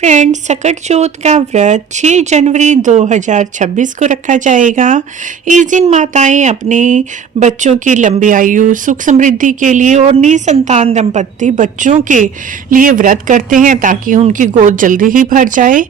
Friends, सकट चौथ का व्रत 6 जनवरी 2026 को रखा जाएगा। इस दिन माताएं अपने बच्चों की लंबी आयु, सुख समृद्धि के लिए और निसंतान दंपत्ति बच्चों के लिए व्रत करते हैं ताकि उनकी गोद जल्दी ही भर जाए।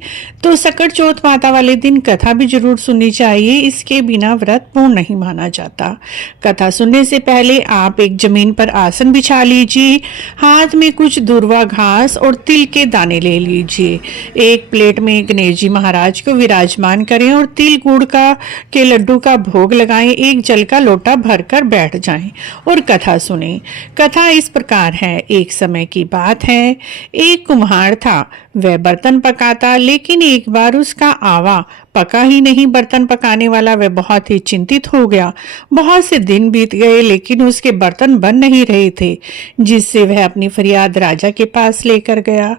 तो सकट चौथ माता वाले दिन कथा भी जरूर सुननी चाहिए, इसके बिना व्रत पूर्ण नहीं माना जाता। कथा सुनने से पहले आप एक जमीन पर आसन बिछा लीजिए, हाथ में कुछ दूर्वा घास और तिल के दाने ले लीजिए। एक प्लेट में गणेश जी महाराज को विराजमान करें और तिल गुड़ का के लड्डू का भोग लगाएं। एक जल का लोटा भरकर बैठ जाएं और कथा सुनें। कथा इस प्रकार है। एक समय की बात है, एक कुम्हार था। वह बर्तन पकाता, लेकिन एक बार उसका आवा पका ही नहीं। बर्तन पकाने वाला वह बहुत ही चिंतित हो गया। बहुत से दिन बीत गए, लेकिन उसके बर्तन बन नहीं रहे थे, जिससे वह अपनी फरियाद राजा के पास लेकर गया।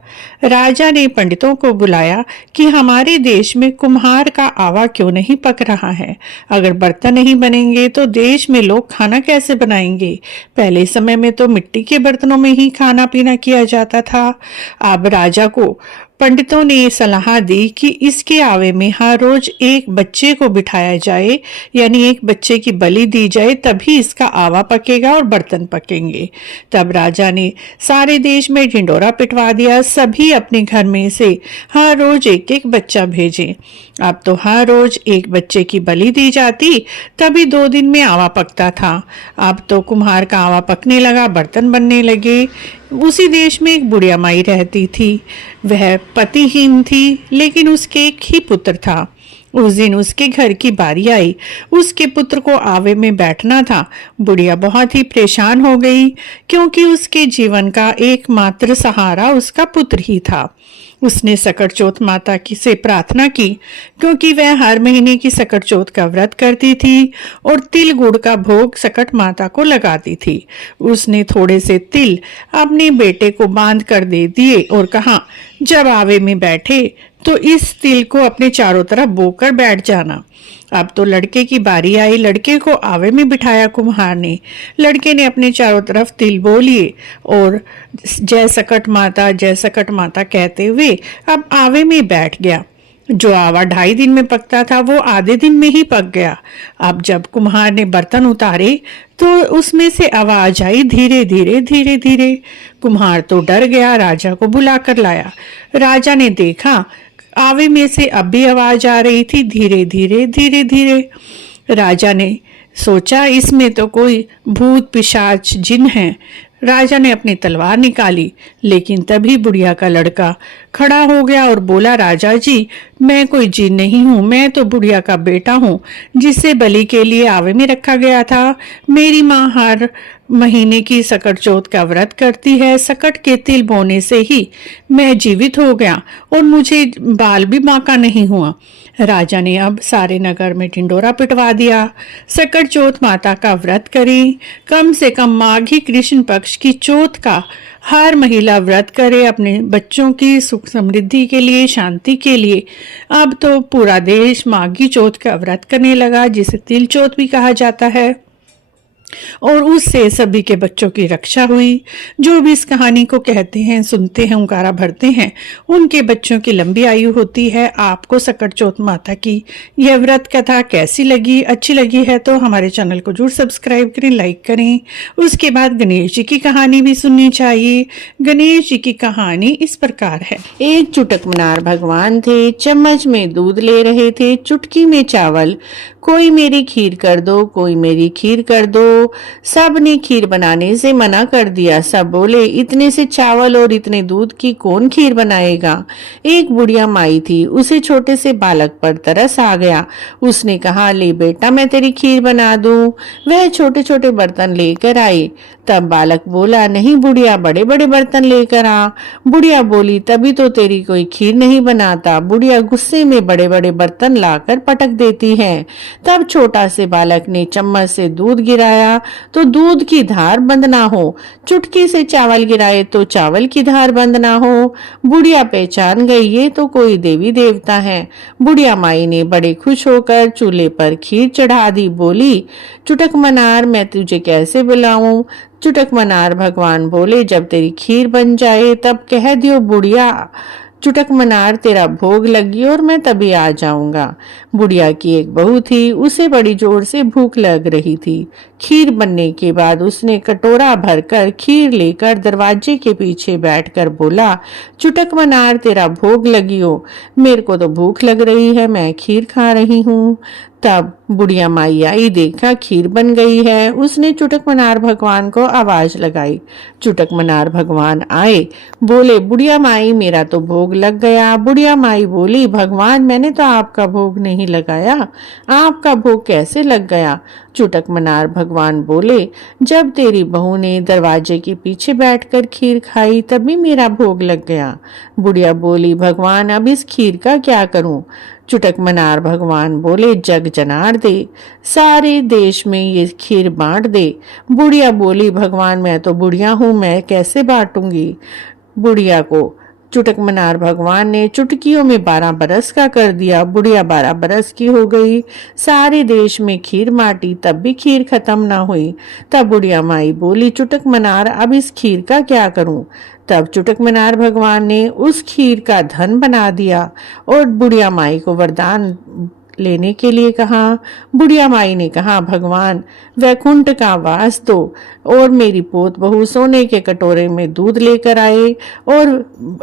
राजा ने पंडितों को बुलाया कि हमारे देश में कुम्हार का आवा क्यों नहीं पक रहा है। अगर बर्तन नहीं बनेंगे तो देश में लोग खाना कैसे बनाएंगे। पहले समय में तो मिट्टी के बर्तनों में ही खाना पीना किया जाता था। अब राजा को पंडितों ने सलाह दी कि इसके आवे में हर रोज एक बच्चे को बिठाया जाए, यानी एक बच्चे की बलि दी जाए, तभी इसका आवा पकेगा और बर्तन पकेंगे। तब राजा ने सारे देश में ढिंडोरा पिटवा दिया। सभी अपने घर में से हर रोज एक एक बच्चा भेजे। अब तो हर रोज एक बच्चे की बलि दी जाती, तभी 2 दिन में आवा पकता था। अब तो कुम्हार का आवा पकने लगा, बर्तन बनने लगे। उसी देश में एक बुढ़िया माई रहती थी। वह पतिहीन थी, लेकिन उसके एक ही पुत्र था। उस दिन उसके घर की बारी आई। उसके पुत्र को आवे में बैठना था। बुढ़िया बहुत ही परेशान हो गई, क्योंकि उसके जीवन का एकमात्र सहारा उसका पुत्र ही था। उसने सकट चौथ माता की से प्रार्थना की, क्योंकि वह हर महीने की सकट चौथ का व्रत करती थी और तिल गुड़ का भोग सकट माता को लगाती थी। उसने थोड़े से तिल अपने बेटे को बांध कर दे दिए और कहा, जब आवे में बैठे तो इस तिल को अपने चारों तरफ बोकर बैठ जाना। अब तो लड़के की बारी आई। लड़के को आवे में बिठाया कुम्हार ने। लड़के ने अपने चारों तरफ तिल बो लिए और जय सकट माता कहते हुए अब आवे में बैठ गया। जो आवा 2.5 दिन में पकता था, वो आधे दिन में ही पक गया। अब जब कुम्हार ने बर्तन उतारे तो उसमें से आवाज आई, धीरे धीरे धीरे धीरे। कुम्हार तो डर गया, राजा को बुलाकर लाया। राजा ने देखा आवे में से अब भी आवाज आ रही थी, धीरे धीरे धीरे धीरे। राजा ने सोचा, इसमें तो कोई भूत पिशाच जिन है। राजा ने अपनी तलवार निकाली, लेकिन तभी बुढ़िया का लड़का खड़ा हो गया और बोला, राजा जी, मैं कोई जिन नहीं हूँ, मैं तो बुढ़िया का बेटा हूँ, जिसे बलि के लिए आवे में रखा गया था। मेरी माँ हर महीने की सकट चौथ का व्रत करती है। सकट के तिल बोने से ही मैं जीवित हो गया और मुझे बाल भी बांका नहीं हुआ। राजा ने अब सारे नगर में ढिंडोरा पिटवा दिया। सकट चौथ माता का व्रत करें। कम से कम माघी कृष्ण पक्ष की चौथ का हर महिला व्रत करे, अपने बच्चों की सुख समृद्धि के लिए, शांति के लिए। अब तो पूरा देश माघी चौथ का व्रत करने लगा, जिसे तिल चौथ भी कहा जाता है, और उससे सभी के बच्चों की रक्षा हुई। जो भी इस कहानी को कहते हैं, सुनते हैं, उंकारा भरते हैं, उनके बच्चों की लंबी आयु होती है। आपको सकट चौथ माता की यह व्रत कथा कैसी लगी? अच्छी लगी है तो हमारे चैनल को जरूर सब्सक्राइब करें, लाइक करें। उसके बाद गणेश जी की कहानी भी सुननी चाहिए। गणेश जी की कहानी इस प्रकार है। एक चुटक मनार भगवान थे। चम्मच में दूध ले रहे थे, चुटकी में चावल। कोई मेरी खीर कर दो, कोई मेरी खीर कर दो। सब ने खीर बनाने से मना कर दिया। सब बोले, इतने से चावल और इतने दूध की कौन खीर बनाएगा। एक बुढ़िया माई थी, उसे छोटे से बालक पर तरस आ गया। उसने कहा, ले बेटा, मैं तेरी खीर बना दूं। वह छोटे छोटे बर्तन लेकर आई। तब बालक बोला, नहीं बुढ़िया, बड़े बड़े बर्तन लेकर आ। बुढ़िया बोली, तभी तो तेरी कोई खीर नहीं बनाता। बुढ़िया गुस्से में बड़े बड़े बर्तन लाकर पटक देती है। तब छोटा से बालक ने चम्मच से दूध गिराया तो दूध की धार बंद ना हो, चुटकी से चावल गिराए तो चावल की धार बंद ना हो। बुढ़िया पहचान गई, ये तो कोई देवी देवता है। बुढ़िया माई ने बड़े खुश होकर चूल्हे पर खीर चढ़ा दी। बोली, चुटक मनार, मैं तुझे कैसे बुलाऊं। चुटक मनार भगवान बोले, जब तेरी खीर बन जाए तब कह दियो बुढ़िया चुटक मनार तेरा भोग लगी और मैं तभी आ जाऊंगा। बुढ़िया की एक बहू थी, उसे बड़ी जोर से भूख लग रही थी। खीर बनने के बाद उसने कटोरा भरकर खीर लेकर दरवाजे के पीछे बैठकर बोला, चुटक मनार तेरा भोग लगी हो, मेरे को तो भूख लग रही है, मैं खीर खा रही हूँ। तब बुढ़िया माई आई, देखा खीर बन गई है। उसने चुटक मनार भगवान को आवाज लगाई। चुटक मनार भगवान आए, बोले, बुढ़िया माई मेरा तो भोग लग गया। बुढ़िया माई बोली, भगवान मैंने तो आपका भोग नहीं लगाया, आपका भोग कैसे लग गया? चुटक मनार भगवान बोले, जब तेरी बहू ने दरवाजे के पीछे बैठकर खीर खाई तभी मेरा भोग लग गया। बुढ़िया बोली, भगवान अब इस खीर का क्या करूं? चुटक मनार भगवान बोले, जग जनार दे, सारे देश में ये खीर बांट दे। बुढ़िया बोली, भगवान मैं तो बुढ़िया हूं, मैं कैसे बांटूंगी? बुढ़िया को चुटक मनार भगवान ने चुटकियों में 12 बरस का कर दिया। बुढ़िया 12 बरस की हो गई। सारे देश में खीर बांटी तब भी खीर खत्म ना हुई। तब बुढ़िया माई बोली, चुटक मनार अब इस खीर का क्या करूं? तब चुटक मनार भगवान ने उस खीर का धन बना दिया और बुढ़िया माई को वरदान लेने के लिए कहा। बुढ़िया माई ने कहा, भगवान वैकुंठ का वास दो और मेरी पोत बहू सोने के कटोरे में दूध लेकर आए और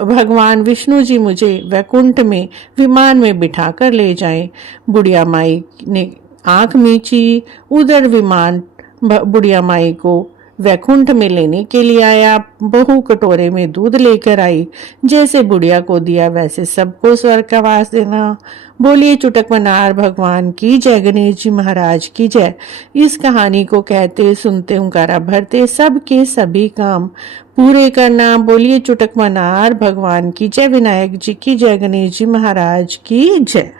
भगवान विष्णु जी मुझे वैकुंठ में विमान में बिठाकर ले जाएं। बुढ़िया माई ने आंख मीची, उधर विमान बुढ़िया माई को वैकुंठ में लेने के लिए आया। बहू कटोरे में दूध लेकर आई। जैसे बुढ़िया को दिया वैसे सबको स्वर्ग का वास देना। बोलिए चुटक मनार भगवान की जय, गणेश जी महाराज की जय। इस कहानी को कहते सुनते हुंकारा भरते सबके सभी काम पूरे करना। बोलिए चुटक मनार भगवान की जय, विनायक जी की जय, गणेश जी महाराज की जय।